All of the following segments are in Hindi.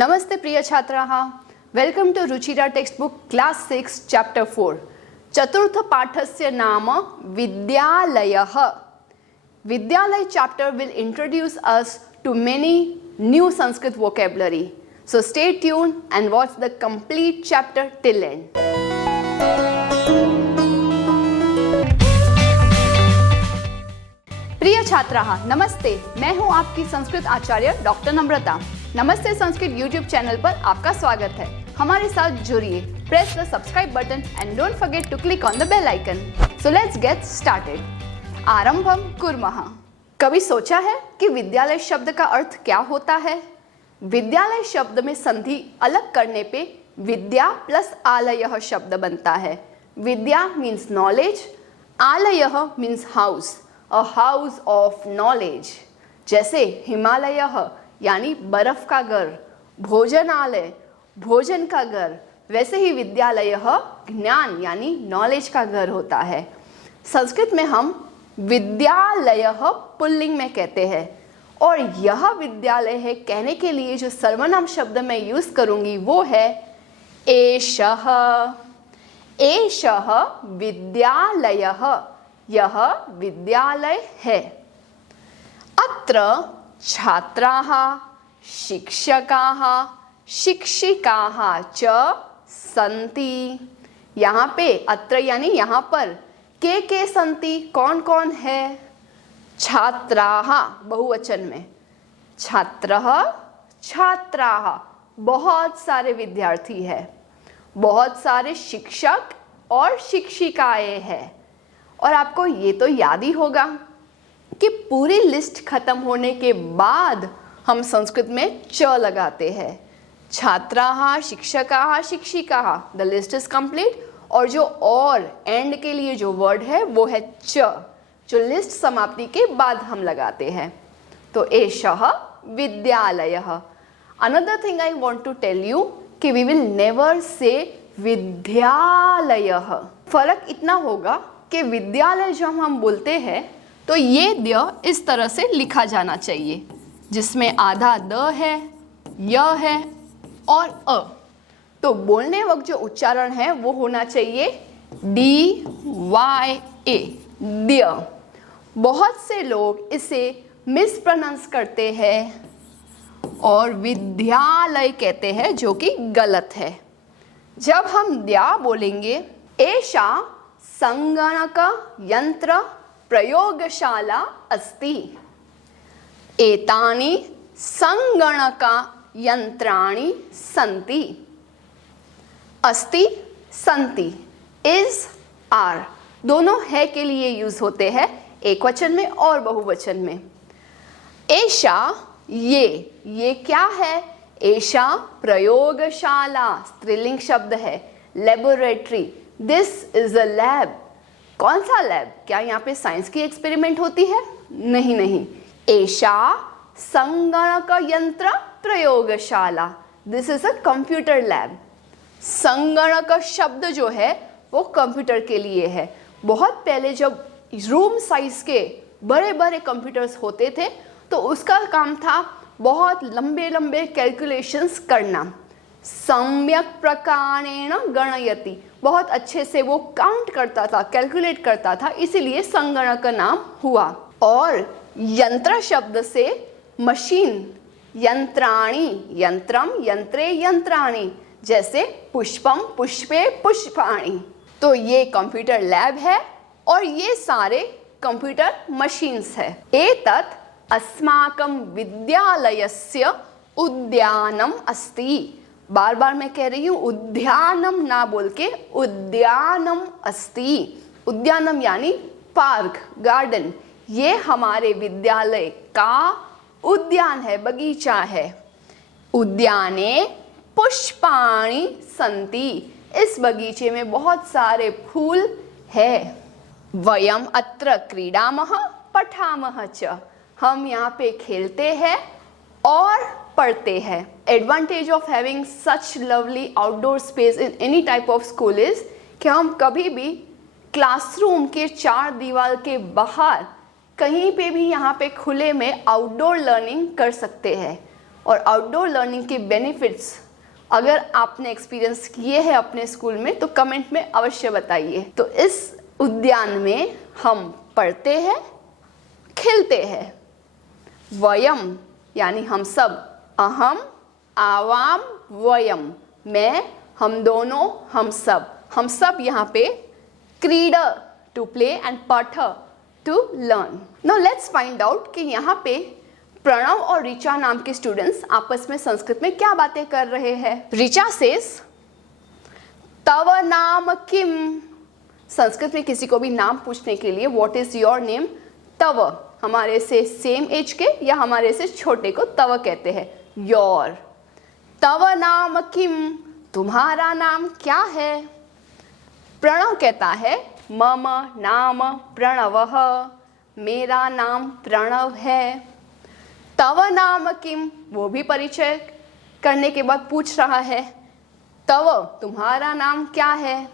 नमस्ते प्रिय छात्राः, welcome to Ruchira textbook class 6 chapter 4 चतुर्थ पाठस्य नाम विद्यालयः। विद्यालय chapter will introduce us to many new Sanskrit vocabulary. So stay tuned and watch the complete chapter till end. प्रिय छात्राः, नमस्ते। मैं हूं आपकी संस्कृत आचार्य डॉक्टर नम्रता। नमस्ते संस्कृत यूट्यूब चैनल पर आपका स्वागत है। हमारे साथ जुड़िए। Press the subscribe button and don't forget to click on the bell icon. So let's get started. आरंभम कुर्मः। कभी सोचा है कि विद्यालय शब्द का अर्थ क्या होता है? विद्यालय शब्द में संधि अलग करने पे विद्या प्लस आलयः शब्द बनता है। विद्या मीन्स नॉलेज, आलयः means house, a house of knowledge. जैसे हिमालयः यानी बर्फ का घर, भोजनालय भोजन का घर, वैसे ही विद्यालयः ज्ञान यानी नॉलेज का घर होता है। संस्कृत में हम विद्यालयः पुल्लिंग में कहते हैं और यह विद्यालय है कहने के लिए जो सर्वनाम शब्द मैं यूज करूंगी वो है एषः। एषः विद्यालयः, यह विद्यालय है। अत्र छात्राः, शिक्षकाः, शिक्षिकाः च सन्ति। यहाँ पे अत्र यानी यहाँ पर के सन्ति कौन कौन है? छात्राः बहुवचन में, छात्रः छात्राः बहुत सारे विद्यार्थी है, बहुत सारे शिक्षक और शिक्षिकाएं हैं। और आपको ये तो याद ही होगा कि पूरी लिस्ट खत्म होने के बाद हम संस्कृत में च लगाते हैं। छात्राः, शिक्षकाः, शिक्षिकाः, द लिस्ट इज कंप्लीट। और जो और एंड के लिए जो वर्ड है वो है च, जो लिस्ट समाप्ति के बाद हम लगाते हैं। तो एषः विद्यालयः। Another thing I want to tell you कि वी विल नेवर से विद्यालयः। फर्क इतना होगा कि विद्यालय जब हम बोलते हैं तो ये द इस तरह से लिखा जाना चाहिए, जिसमें आधा द है, य है और अ। तो बोलने वक्त जो उच्चारण है वो होना चाहिए dy ए, द्य। बहुत से लोग इसे मिसप्रोनाउंस करते हैं और विद्यालय कहते हैं, जो कि गलत है। जब हम द्या बोलेंगे, एषा संगणक यंत्र प्रयोगशाला अस्ति। एतानि संगणक यंत्राणि सन्ति। अस्ति, सन्ति, इज, आर दोनों है के लिए यूज होते हैं, एक वचन में और बहुवचन में। एषा ये क्या है? एषा प्रयोगशाला स्त्रीलिंग शब्द है, laboratory. This is a lab. कौन सा लैब? क्या यहाँ पे साइंस की एक्सपेरिमेंट होती है? नहीं। एषा संगणक यंत्र प्रयोगशाला, this is a computer lab. संगणक शब्द जो है वो कंप्यूटर के लिए है। बहुत पहले जब रूम साइज के बड़े बड़े कंप्यूटर्स होते थे तो उसका काम था बहुत लंबे लंबे कैलकुलेशंस करना। सम्यक प्रकारेण गणयति, बहुत अच्छे से वो काउंट करता था, कैलकुलेट करता था, इसीलिए संगणक नाम हुआ। और यंत्र शब्द से मशीन, यंत्राणि, यंत्रम यंत्रे यंत्राणि, जैसे पुष्पम पुष्पे पुष्पाणि। तो ये कंप्यूटर लैब है और ये सारे कंप्यूटर मशीन्स है। एतत् अस्माकं विद्यालयस्य उद्यानम अस्ति। बार बार मैं कह रही हूँ उद्यानम ना बोल के उद्यानम अस्ति। उद्यानम यानी पार्क, गार्डन। ये हमारे विद्यालय का उद्यान है, बगीचा है। उद्याने पुष्पाणि सन्ति, इस बगीचे में बहुत सारे फूल है। वयम अत्र क्रीडामः पठामः च, हम यहाँ पे खेलते हैं और पढ़ते हैं। Advantage of having such lovely outdoor space in any type of school is कि हम कभी भी क्लासरूम के चार दीवार के बाहर कहीं पे भी यहाँ पे खुले में आउटडोर लर्निंग कर सकते हैं। और आउटडोर लर्निंग के बेनिफिट्स अगर आपने एक्सपीरियंस किए हैं अपने स्कूल में तो कमेंट में अवश्य बताइए। तो इस उद्यान में हम पढ़ते हैं, खेलते हैं। वयम यानी हम सब, अहम, आवाम, वयम, मैं, हम दोनों, हम सब यहाँ पे क्रीडा टू प्ले एंड पठ to learn. Now let's find out कि यहाँ पे प्रणव और ऋचा नाम के स्टूडेंट्स आपस में संस्कृत में क्या बातें कर रहे हैं। ऋचा सेज तव नाम किम। संस्कृत में किसी को भी नाम पूछने के लिए व्हाट इज योर नेम, तव, हमारे से सेम एज के या हमारे से छोटे को तव कहते हैं, योर। तव नाम किम, तुम्हारा नाम क्या है। प्रणव कहता है मम नाम प्रणवः, मेरा नाम प्रणव है। तव नाम किम, वो भी परिचय करने के बाद पूछ रहा है तव, तुम्हारा नाम क्या है।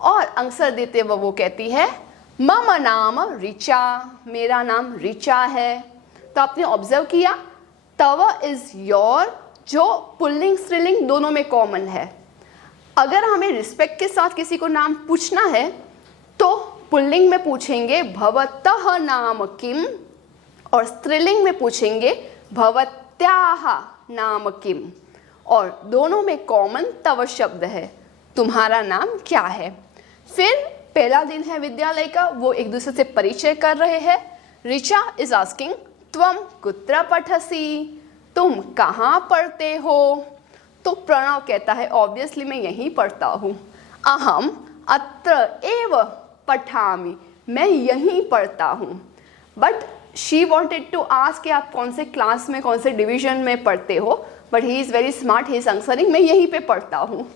और आंसर देते हुए वो कहती है मम नाम ऋचा, मेरा नाम ऋचा है। तो आपने ऑब्जर्व किया तव इज योर, जो पुल्लिंग स्त्रीलिंग दोनों में कॉमन है। अगर हमें रिस्पेक्ट के साथ किसी को नाम पूछना है तो पुल्लिंग में पूछेंगे भवतः नाम किम और स्त्रीलिंग में पूछेंगे भवत्याः नाम किम। और दोनों में कॉमन तव शब्द है, तुम्हारा नाम क्या है। फिर पहला दिन है विद्यालय का, वो एक दूसरे से परिचय कर रहे हैं। ऋचा इज आस्किंग त्वम कुत्र पठसि, तुम कहाँ पढ़ते हो। तो प्रणव कहता है ऑब्वियसली मैं यहीं पढ़ता हूँ। अहम अत्र एव पठामि, मैं यहीं पढ़ता हूँ। But she wanted to ask कि आप कौन से क्लास में, कौन से डिवीजन में पढ़ते हो, but he is very smart, he is answering मैं यहीं पे पढ़ता हूँ।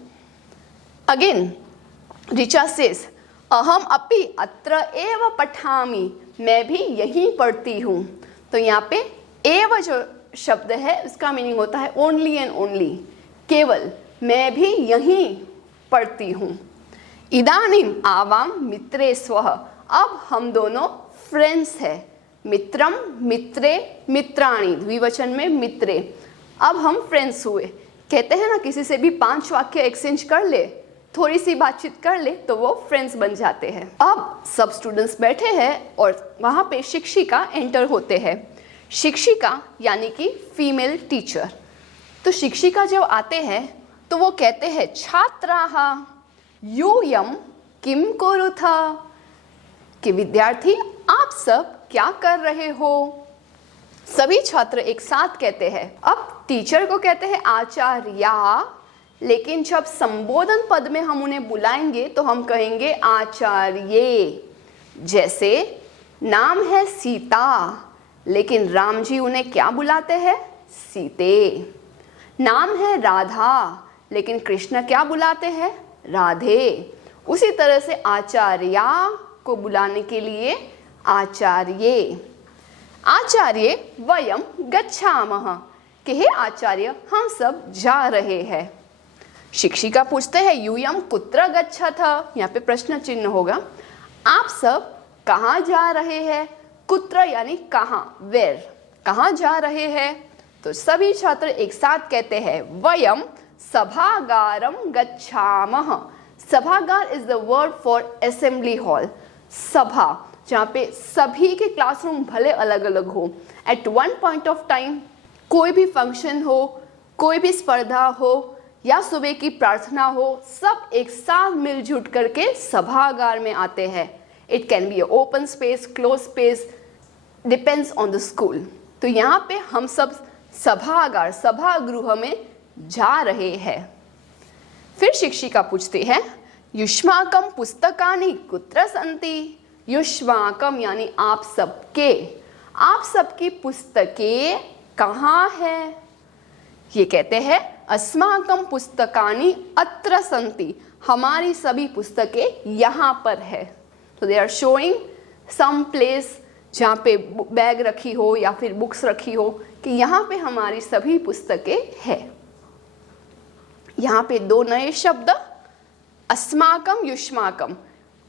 अगेन ऋचा सेज अहम अपि अत्र एव पठामि, मैं भी यहीं पढ़ती हूँ। तो यहाँ पे एव जो शब्द है उसका मीनिंग होता है ओनली एंड ओनली, केवल, मैं भी यहीं पढ़ती हूँ। इदानीम आवाम मित्रे स्वः, अब हम दोनों फ्रेंड्स हैं। मित्रम मित्रे मित्राणि, द्विवचन में मित्रे, अब हम फ्रेंड्स हुए। कहते हैं ना किसी से भी 5 वाक्य एक्सचेंज कर ले, थोड़ी सी बातचीत कर ले तो वो फ्रेंड्स बन जाते हैं। अब सब स्टूडेंट्स बैठे हैं और वहाँ पे शिक्षिका एंटर होते हैं। शिक्षिका यानी कि फीमेल टीचर। तो शिक्षिका जब आते हैं तो वो कहते हैं छात्राः यूयम किम कुरुथ, कि विद्यार्थी आप सब क्या कर रहे हो। सभी छात्र एक साथ कहते हैं। अब टीचर को कहते हैं आचार्या, लेकिन जब संबोधन पद में हम उन्हें बुलाएंगे तो हम कहेंगे आचार्ये। जैसे नाम है सीता, लेकिन राम जी उन्हें क्या बुलाते हैं, सीते। नाम है राधा, लेकिन कृष्ण क्या बुलाते हैं, राधे। उसी तरह से आचार्या को बुलाने के लिए आचार्ये। आचार्य वयम गच्छामः, कि हे आचार्य हम सब जा रहे हैं। शिक्षिका पूछते हैं यूयम कुत्र गच्छथ, यहाँ पे प्रश्न चिन्ह होगा। आप सब कहाँ जा रहे हैं। कुत्र यानी कहाँ, वेर, कहाँ जा रहे हैं। तो सभी छात्र एक साथ कहते हैं वयम सभागारम गच्छामः। सभागार is the word for assembly hall, सभा, जहाँ पे सभी के क्लासरूम भले अलग अलग हो, at one point of time कोई भी फंक्शन हो, कोई भी स्पर्धा हो या सुबह की प्रार्थना हो, सब एक साथ मिलजुल करके सभागार में आते हैं। It can be open space, close space, depends on the school. तो यहाँ पे हम सब सभागार, सभागृह में जा रहे हैं। फिर शिक्षिका पूछती है युष्माकम पुस्तकानि कुत्र सन्ति। युष्माकम यानी आप सबके, आप सबकी पुस्तकें कहाँ है। ये कहते हैं अस्माकम पुस्तकानि अत्र सन्ति, हमारी सभी पुस्तकें यहाँ पर है। तो they are showing some place जहाँ पे बैग रखी हो या फिर बुक्स रखी हो, कि यहाँ पे हमारी सभी पुस्तकें हैं। यहाँ पे 2 नए शब्द, अस्माकम युष्माकम।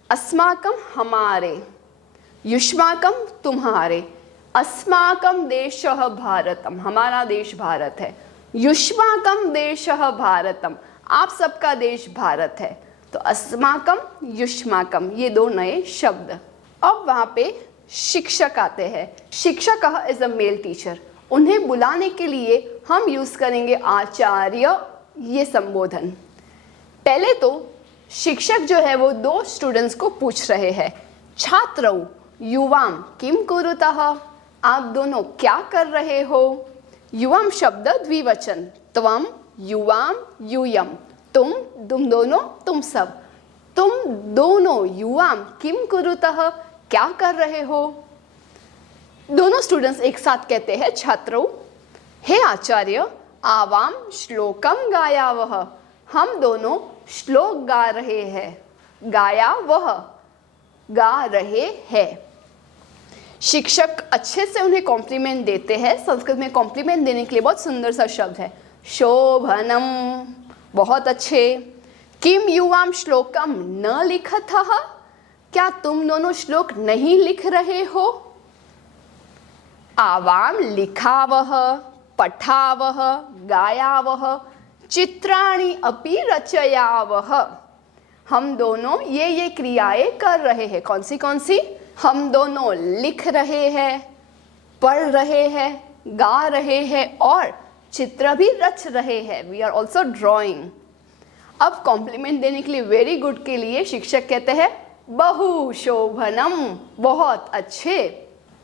अस्माकम हमारे, युष्माकम तुम्हारे। अस्माकं देशः भारतम, हमारा देश भारत है। युष्माकं देशः भारतम, आप सबका देश भारत है। तो अस्माकं, युष्माकं, ये दो नए शब्द। अब वहाँ पे शिक्षक आते हैं। शिक्षकः इज अ मेल टीचर। उन्हें बुलाने के लिए हम यूज करेंगे आचार्य, ये संबोधन। पहले तो शिक्षक जो है वो दो स्टूडेंट्स को पूछ रहे हैं, छात्रौ युवाम किम कुरुतः, आप दोनों क्या कर रहे हो। युवाम शब्द द्विवचन, त्वम युवाम यूयम, तुम दोनों, तुम सब। तुम दोनों युवाम किम कुरुतः, क्या कर रहे हो। दोनों स्टूडेंट्स एक साथ कहते हैं, छात्रों हे आचार्य आवाम श्लोकम गायावह, हम दोनों श्लोक गा रहे हैं। गाया वह, गा रहे हैं। शिक्षक अच्छे से उन्हें कॉम्प्लीमेंट देते हैं। संस्कृत में कॉम्प्लीमेंट देने के लिए बहुत सुंदर सा शब्द है शोभनम, बहुत अच्छे। किम युवाम श्लोकम न लिखतः, क्या तुम दोनों श्लोक नहीं लिख रहे हो। आवाम लिखावह, पठावह, गायावह, चित्राणि अपि रचयावह, हम दोनों ये क्रियाएं कर रहे हैं। कौन सी? हम दोनों लिख रहे हैं, पढ़ रहे हैं, गा रहे हैं और चित्र भी रच रहे हैं। We are also drawing. अब कॉम्प्लीमेंट देने के लिए वेरी गुड के लिए शिक्षक कहते हैं बहु शोभनम, बहुत अच्छे।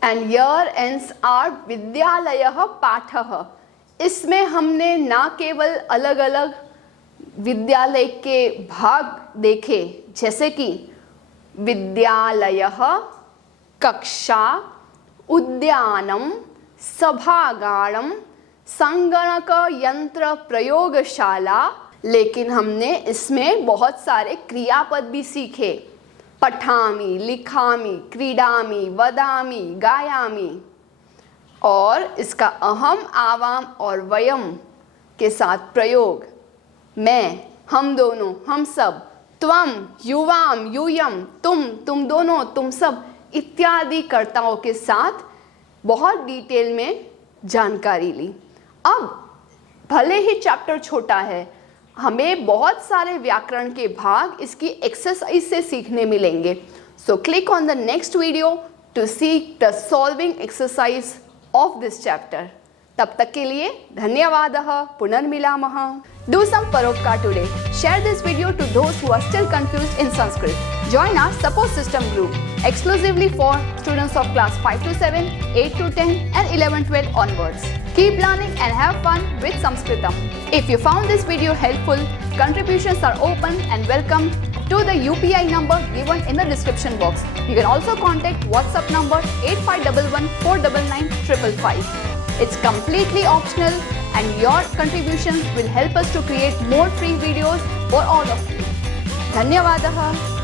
एंड हियर एंड्स आवर विद्यालयः पाठः। इसमें हमने ना केवल अलग अलग विद्यालय के भाग देखे, जैसे कि विद्यालयः, कक्षा, उद्यानम, सभागारम, संगणक यंत्र प्रयोगशाला, लेकिन हमने इसमें बहुत सारे क्रियापद भी सीखे। पठामि, लिखामि, क्रीडामि, वदामि, गायामि। और इसका अहम, आवाम और वयम के साथ प्रयोग, मैं, हम दोनों, हम सब, त्वम, युवाम, यूयम, तुम दोनों, तुम सब इत्यादि कर्ताओं के साथ बहुत डिटेल में जानकारी ली। अब भले ही चैप्टर छोटा है, हमें बहुत सारे व्याकरण के भाग इसकी एक्सरसाइज से सीखने मिलेंगे। So click on the next video to see the solving exercise of this chapter. तब तक के लिए धन्यवादः, पुनर्मिलामः। Do some paropkar today. Share this video to those who are still confused in Sanskrit. Join our support system group exclusively for students of class 5 to 7, 8 to 10 and 11-12 onwards. Keep learning and have fun with Sanskritam. If you found this video helpful, contributions are open and welcome to the UPI number given in the description box. You can also contact WhatsApp number 8511 499 555. It's completely optional and your contributions will help us to create more free videos for all of you. धन्यवादः।